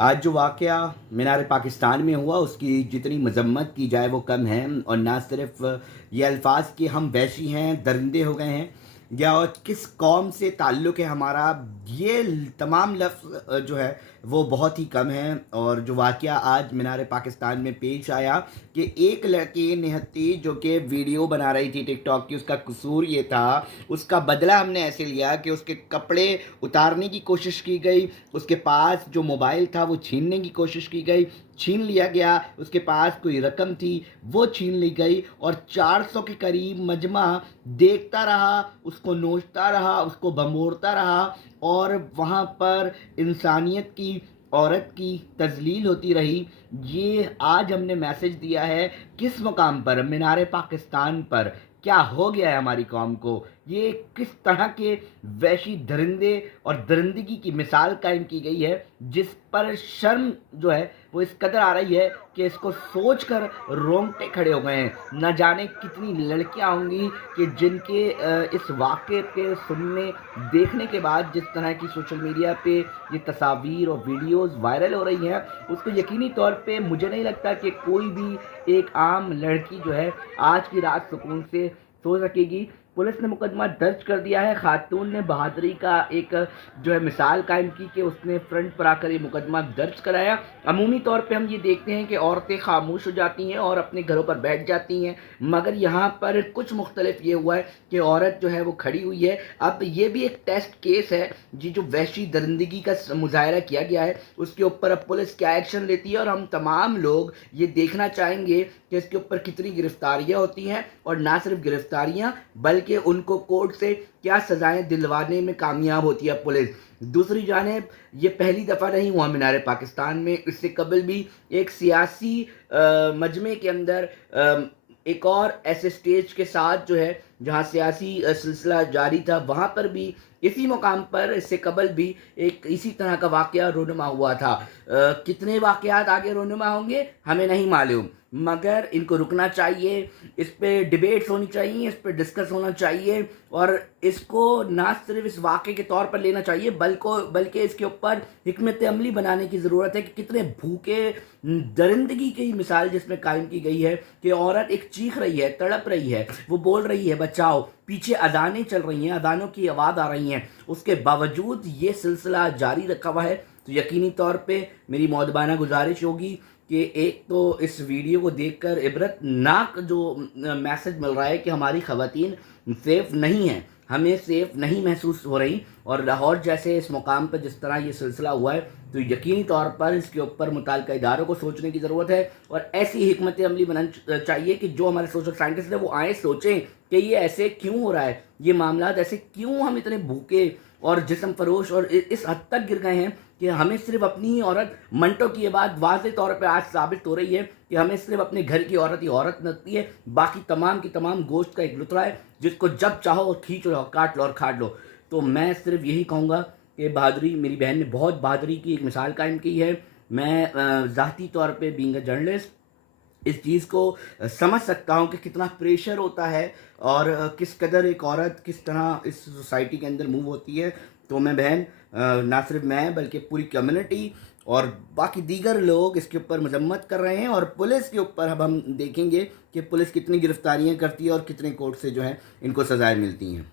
आज जो वाक़या मीनार पाकिस्तान में हुआ उसकी जितनी मज़म्मत की जाए वो कम है। और ना सिर्फ ये अल्फाज कि हम वहशी हैं, दरिंदे हो गए हैं, या और किस कौम से ताल्लुक़ है हमारा, ये तमाम लफ्ज़ जो है वो बहुत ही कम हैं। और जो वाक़या आज मीनार पाकिस्तान में पेश आया कि एक लड़की निहत्ती जो कि वीडियो बना रही थी टिकटॉक की, उसका कसूर ये था, उसका बदला हमने ऐसे लिया कि उसके कपड़े उतारने की कोशिश की गई, उसके पास जो मोबाइल था वो छीनने की कोशिश की गई, छीन लिया गया, उसके पास कोई रकम थी वो छीन ली गई, और 400 के करीब मजमा देखता रहा, उसको नोचता रहा, उसको बमोड़ता रहा, और वहाँ पर इंसानियत की, औरत की तजलील होती रही। ये आज हमने मैसेज दिया है किस मकाम पर, मीनार पाकिस्तान पर क्या हो गया है हमारी कौम को, ये किस तरह के वैशी दरिंदे और दरिंदगी की मिसाल कायम की गई है, जिस पर शर्म जो है वो इस कदर आ रही है कि इसको सोच कर रोंगटे खड़े हो गए हैं। न जाने कितनी लड़कियां होंगी कि जिनके इस वाक़े के सुनने देखने के बाद जिस तरह की सोशल मीडिया पे ये तस्वीर और वीडियोस वायरल हो रही हैं, उसको यकीनी तौर पे मुझे नहीं लगता कि कोई भी एक आम लड़की जो है आज की रात सुकून से सो सकेगी। पुलिस ने मुकदमा दर्ज कर दिया है। खातून ने बहादुरी का एक जो है मिसाल कायम की कि उसने फ्रंट पर आकर ये मुकदमा दर्ज कराया। अमूमी तौर पे हम ये देखते हैं कि औरतें खामोश हो जाती हैं और अपने घरों पर बैठ जाती हैं, मगर यहाँ पर कुछ मुख्तलिफ ये हुआ है कि औरत जो है वो खड़ी हुई है। अब ये भी एक टेस्ट केस है जी, जो वहशी दरिंदगी का मुजाहरा किया गया है उसके ऊपर अब पुलिस क्या एक्शन लेती है, और हम तमाम लोग ये देखना चाहेंगे कि इसके ऊपर कितनी गिरफ्तारियां होती हैं, और ना सिर्फ गिरफ्तारियां बल्कि उनको कोर्ट से क्या सज़ाएं दिलवाने में कामयाब होती है पुलिस। दूसरी जानिब ये पहली दफ़ा नहीं हुआ मीनार पाकिस्तान में, इससे कबल भी एक सियासी मजमे के अंदर एक और ऐसे स्टेज के साथ जो है जहाँ सियासी सिलसिला जारी था, वहाँ पर भी इसी मुकाम पर इससे कबल भी एक इसी तरह का वाक़या रोनुमा हुआ था। कितने वाक़यात आगे रोनुमा होंगे हमें नहीं मालूम, मगर इनको रुकना चाहिए, इस पे डिबेट्स होनी चाहिए, इस पे डिस्कस होना चाहिए, और इसको ना सिर्फ इस वाक़े के तौर पर लेना चाहिए बल्कि इसके ऊपर हिकमत अमली बनाने की ज़रूरत है कि कितने भूखे दरिंदगी की मिसाल जिसमें कायम की गई है कि औरत एक चीख रही है, तड़प रही है, वो बोल रही है बचाओ, पीछे अजानें चल रही हैं, अजानों की आवाज़ आ रही हैं, उसके बावजूद ये सिलसिला जारी रखा हुआ है। तो यकीनी तौर पे मेरी मौदबाना गुजारिश होगी कि एक तो इस वीडियो को देखकर इबरतनाक जो मैसेज मिल रहा है कि हमारी ख़वातीन सेफ़ नहीं हैं, हमें सेफ़ नहीं महसूस हो रही, और लाहौर जैसे इस मुकाम पर जिस तरह ये सिलसिला हुआ है तो यकीनी तौर पर इसके ऊपर मुताल्लिका इदारों को सोचने की ज़रूरत है, और ऐसी हिकमत अमली बनानी चाहिए कि जो हमारे सोशल साइंटिस्ट हैं वो आए सोचें कि ये ऐसे क्यों हो रहा है, ये मामला ऐसे क्यों, हम इतने भूखे और जिस्म फरोश और इस हद तक गिर गए हैं कि हमें सिर्फ अपनी ही औरत, मंटो की ये बात वाज़ेह तौर पे आज साबित हो रही है कि हमें सिर्फ अपने घर की औरत ही औरत लगती है, बाकी तमाम की तमाम गोश्त का एक लुत्फ़ा है जिसको जब चाहो खींच लो, काट लो और खाट लो। तो मैं सिर्फ यही कहूँगा कि बहादुरी, मेरी बहन ने बहुत बहादुरी की एक मिसाल कायम की है। मैं ज़ाती तौर पे बीइंग अ जर्नलिस्ट इस चीज़ को समझ सकता हूँ कि कितना प्रेशर होता है, और किस कदर एक औरत किस तरह इस सोसाइटी के अंदर मूव होती है। तो मैं बहन, ना सिर्फ मैं बल्कि पूरी कम्युनिटी और बाकी दीगर लोग इसके ऊपर मजम्मत कर रहे हैं, और पुलिस के ऊपर अब हम देखेंगे कि पुलिस कितनी गिरफ्तारियां करती है और कितने कोर्ट से जो है इनको सज़ाएं मिलती हैं।